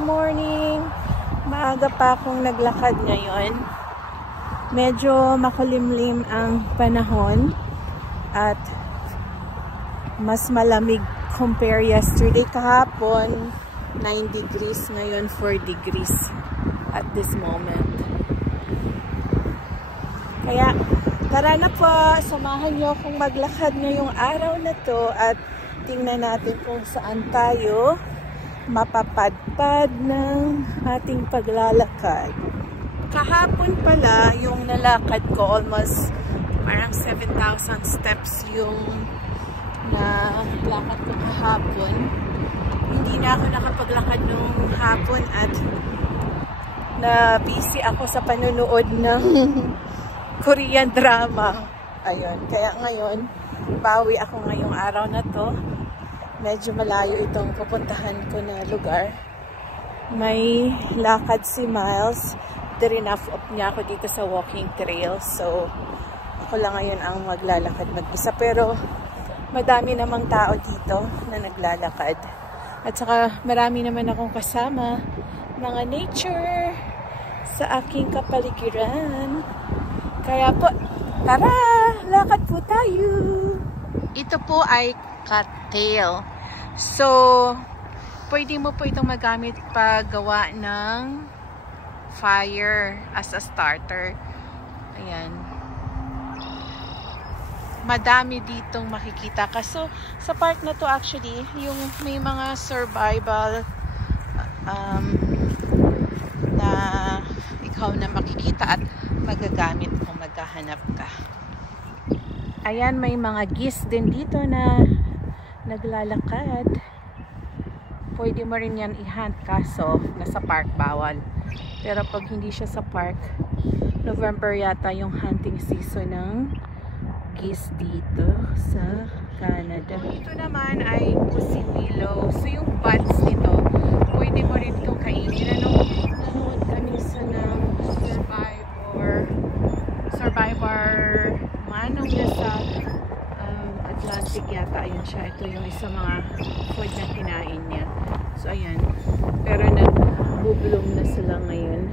morning! Maaga pa akong naglakad ngayon. Medyo makulimlim ang panahon at mas malamig compare yesterday. Kahapon 9 degrees, ngayon 4 degrees at this moment. Kaya tara na po, samahan niyo akong maglakad ngayong araw na to at tingnan natin kung saan tayo mapapadpad ng ating paglalakad. Kahapon pala yung nalakad ko, almost parang 7,000 steps yung nalakad ko kahapon. Hindi na ako nakapaglakad nung hapon at na busy ako sa panunood ng Korean drama. Ayun, kaya ngayon bawi ako ngayong araw na to. Medyo malayo itong pupuntahan ko na lugar. May lakad si Miles. Enough up niya ako dito sa walking trail. So, ako lang ngayon ang maglalakad mag-isa. Pero, madami namang tao dito na naglalakad. At saka, marami naman akong kasama. Mga nature sa aking kapaligiran. Kaya po, tara! Lakad po tayo! Ito po ay cattail. So, pwede mo po itong magamit pag gawa ng fire as a starter. Ayan. Madami ditong makikita. Kaso, sa part na to actually, yung may mga survival na ikaw na makikita at magagamit kung maghahanap ka. Ayan, may mga geese din dito na naglalakad. Pwede mo rin yan i-hunt, kaso nasa park bawal. Pero pag hindi siya sa park, November yata yung hunting season ng geese dito sa Canada. Ito naman ay pussy willow. So yung buds nito, pwede mo rin itong kainin. Nanood kami sa ng Survivor manong nasa Atlantic yata. Ayun siya. Ito yung isa mga food na kinain niya. So ayan. Pero nag-bloom na sila ngayon.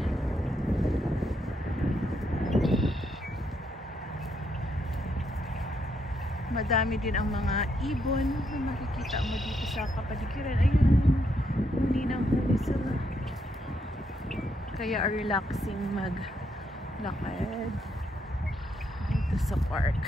Madami din ang mga ibon na makikita mo dito sa kapaligiran. Ayun. Huli ng huli sila. Kaya relaxing maglakad dito sa park.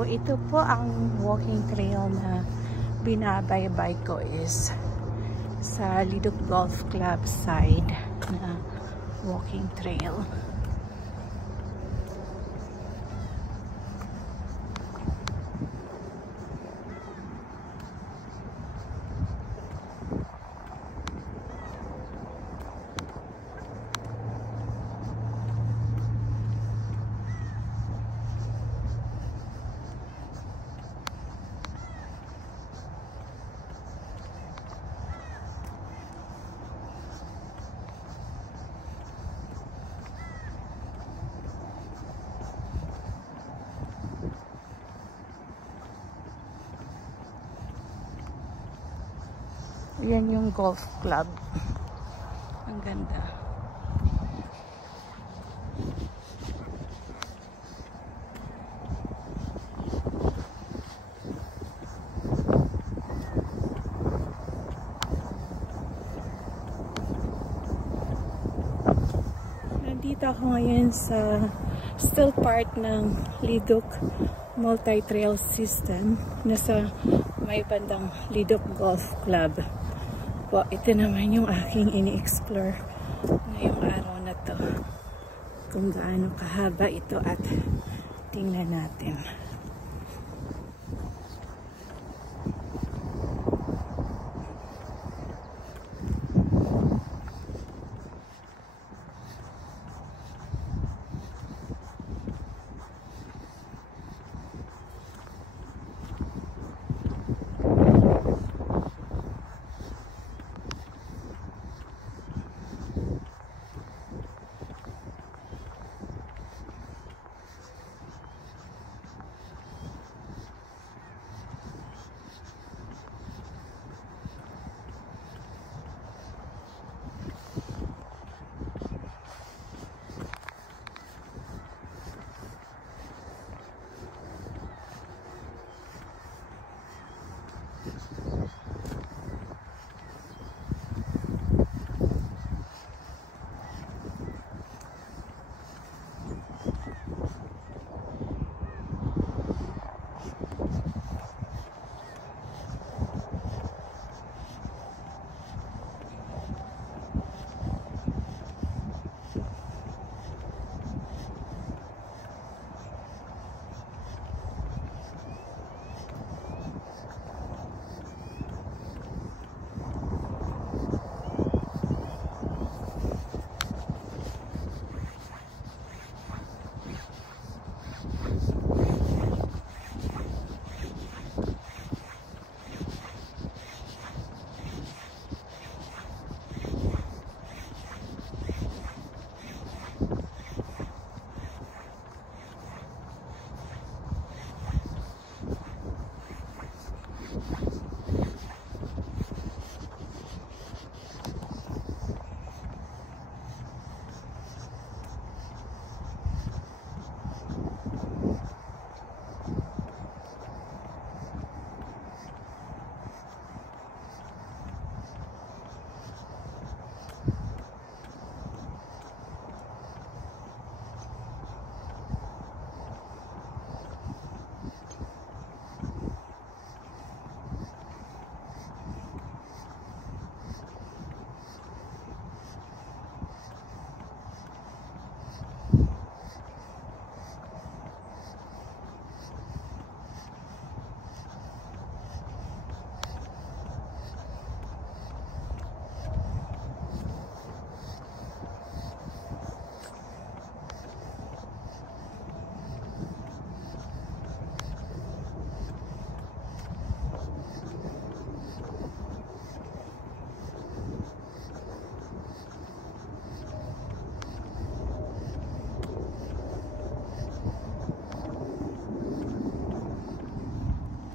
So, ito po ang walking trail na binabaybay ko is sa Lidok Golf Club side na walking trail. Yan yung golf club. Ang ganda. Nandito ako ngayon sa still part ng Lidok Multi-Trail System. Nasa may bandang Lidok Golf Club. Po, ito naman yung aking ini-explore ngayong araw na to. Kung gaano kahaba ito at tingnan natin.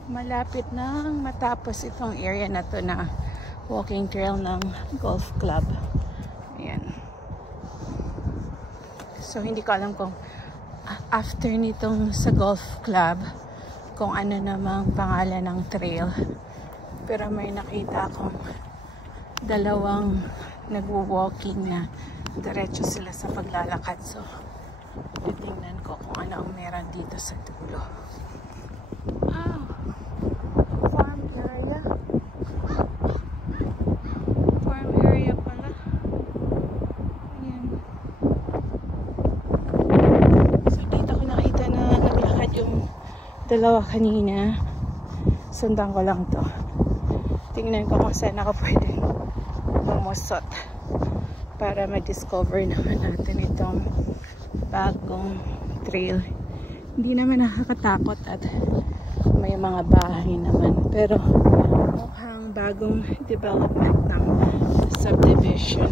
Malapit nang matapos itong area na to na walking trail ng golf club. Ayan. So hindi ko alam kung after nitong sa golf club kung ano namang pangalan ng trail. Pero may nakita akong dalawang nagwo-walking na diretso sila sa paglalakad. So titingnan ko kung ano ang meron dito sa dulo. Ah, farm area. Farm area pala. Ayan. So dito ko nakita na naglakad yung dalawa kanina. Sundan ko lang to. Tingnan ko kung saan ako pwedeng bumusot para ma-discover naman natin itong bagong trail. Hindi naman nakakatakot at may mga bahay naman, pero mukhang bagong development ng subdivision.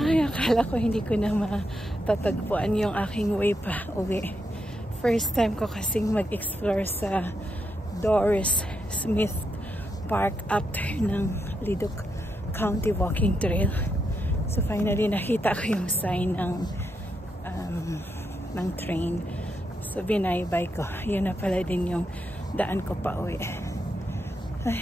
Ay, akala ko hindi ko na matatagpuan yung aking way pa uwi. First time ko kasing mag-explore sa Doris Smith Park after ng Leduc County Walking Trail. So finally nakita ko yung sign ng train. So binaybay ko. Yun na pala din yung daan ko pa uwi. Ay.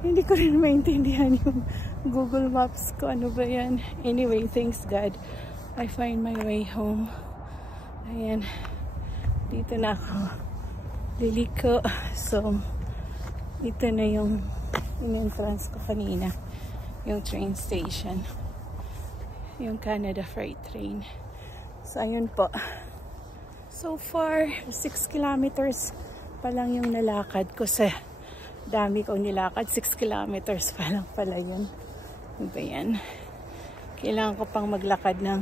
Hindi ko rin maintindihan yung Google Maps ko. Ano ba yan? Anyway, thanks God. I find my way home. Ayan. Dito na ako. Liliko. So, ito na yung in-entrance ko kanina. Yung train station. Yung Canada Freight Train. So, ayun po. So far, 6 kilometers pa lang yung nalakad ko sa dami kong nilakad. 6 kilometers pa lang pala yun. Ano ba yan? Kailangan ko pang maglakad ng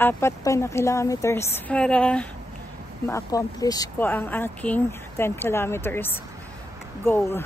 4 pa na kilometers para ma-accomplish ko ang aking 10 kilometers goal.